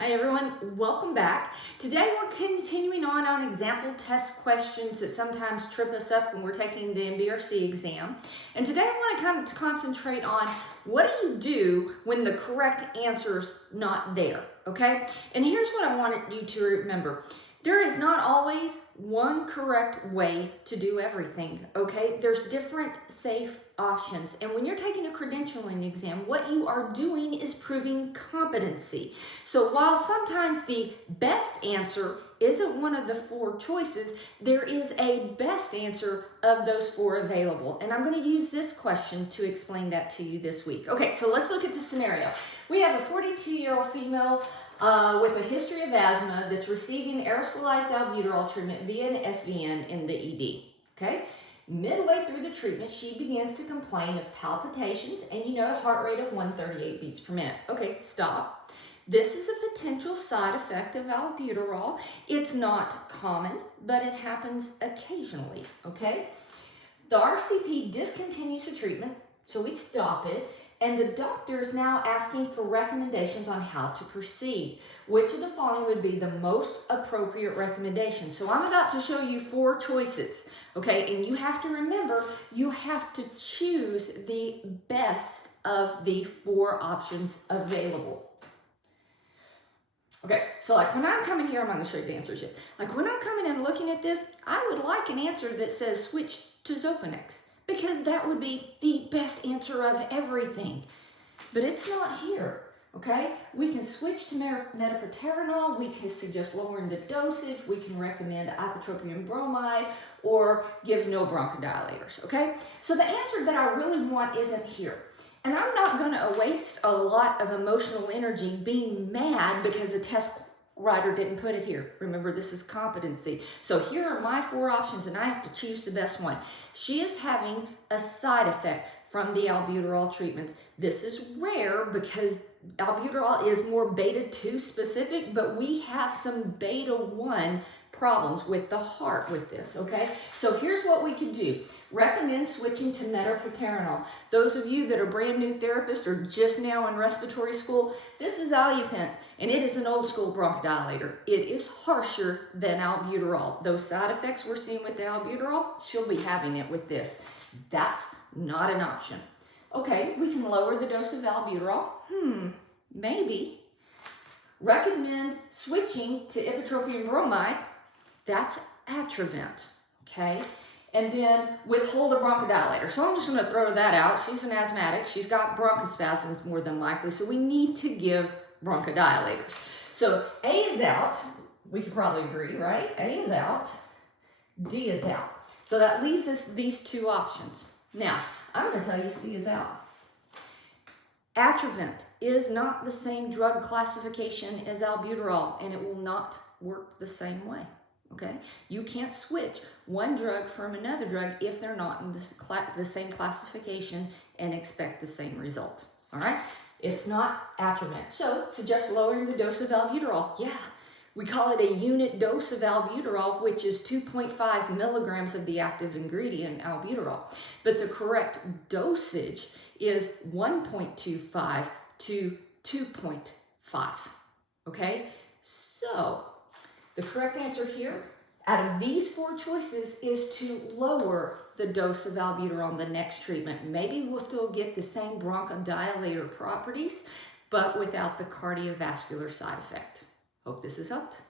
Hi everyone, welcome back. Today we're continuing on example test questions that sometimes trip us up when we're taking the NBRC exam. And today I want to kind of concentrate on what do you do when the correct answer's not there, okay? And here's what I wanted you to remember. There is not always one correct way to do everything, okay? There's different safe options. And when you're taking a credentialing exam, what you are doing is proving competency. So while sometimes the best answer isn't one of the four choices, there is a best answer of those four available. And I'm going to use this question to explain that to you this week. Okay, so let's look at the scenario. We have a 42-year-old female with a history of asthma that's receiving aerosolized albuterol treatment via an SVN in the ED, okay? Midway through the treatment, she begins to complain of palpitations and you note a heart rate of 138 beats per minute. Okay, stop. This is a potential side effect of albuterol. It's not common, but it happens occasionally, okay? The RCP discontinues the treatment, so we stop it. And the doctor is now asking for recommendations on how to proceed. Which of the following would be the most appropriate recommendation? So I'm about to show you four choices, okay? And you have to remember, you have to choose the best of the four options available. Okay, so like when I'm coming here, I'm not gonna show you the answers yet. Like when I'm coming and looking at this, I would like an answer that says switch to Xopenex, because that would be the best answer of everything. But it's not here, okay? We can switch to metaproterenol, we can suggest lowering the dosage, we can recommend ipratropium bromide, or give no bronchodilators, okay? So the answer that I really want isn't here. And I'm not gonna waste a lot of emotional energy being mad because a test writer didn't put it here. Remember, this is competency. So here are my four options and I have to choose the best one. She is having a side effect from the albuterol treatments. This is rare because albuterol is more beta-2 specific, but we have some beta-1 problems with the heart with this, okay? So here's what we can do. Recommend switching to metaproterenol. Those of you that are brand new therapists or just now in respiratory school, this is Alupent, and it is an old school bronchodilator. It is harsher than albuterol. Those side effects we're seeing with the albuterol, she'll be having it with this. That's not an option. Okay, we can lower the dose of albuterol. Maybe. Recommend switching to ipratropium bromide. That's Atrovent, okay? And then withhold a bronchodilator. So I'm just gonna throw that out. She's an asthmatic. She's got bronchospasms more than likely, so we need to give bronchodilators. So A is out. We could probably agree, right? A is out. D is out. So that leaves us these two options. Now, I'm gonna tell you C is out. Atrovent is not the same drug classification as albuterol, and it will not work the same way. Okay, you can't switch one drug from another drug if they're not in the same classification and expect the same result. All right, it's not Atrovent. So suggest lowering the dose of albuterol. Yeah, we call it a unit dose of albuterol, which is 2.5 milligrams of the active ingredient, albuterol. But the correct dosage is 1.25 to 2.5. Okay, so the correct answer here, out of these four choices, is to lower the dose of albuterol in the next treatment. Maybe we'll still get the same bronchodilator properties, but without the cardiovascular side effect. Hope this has helped.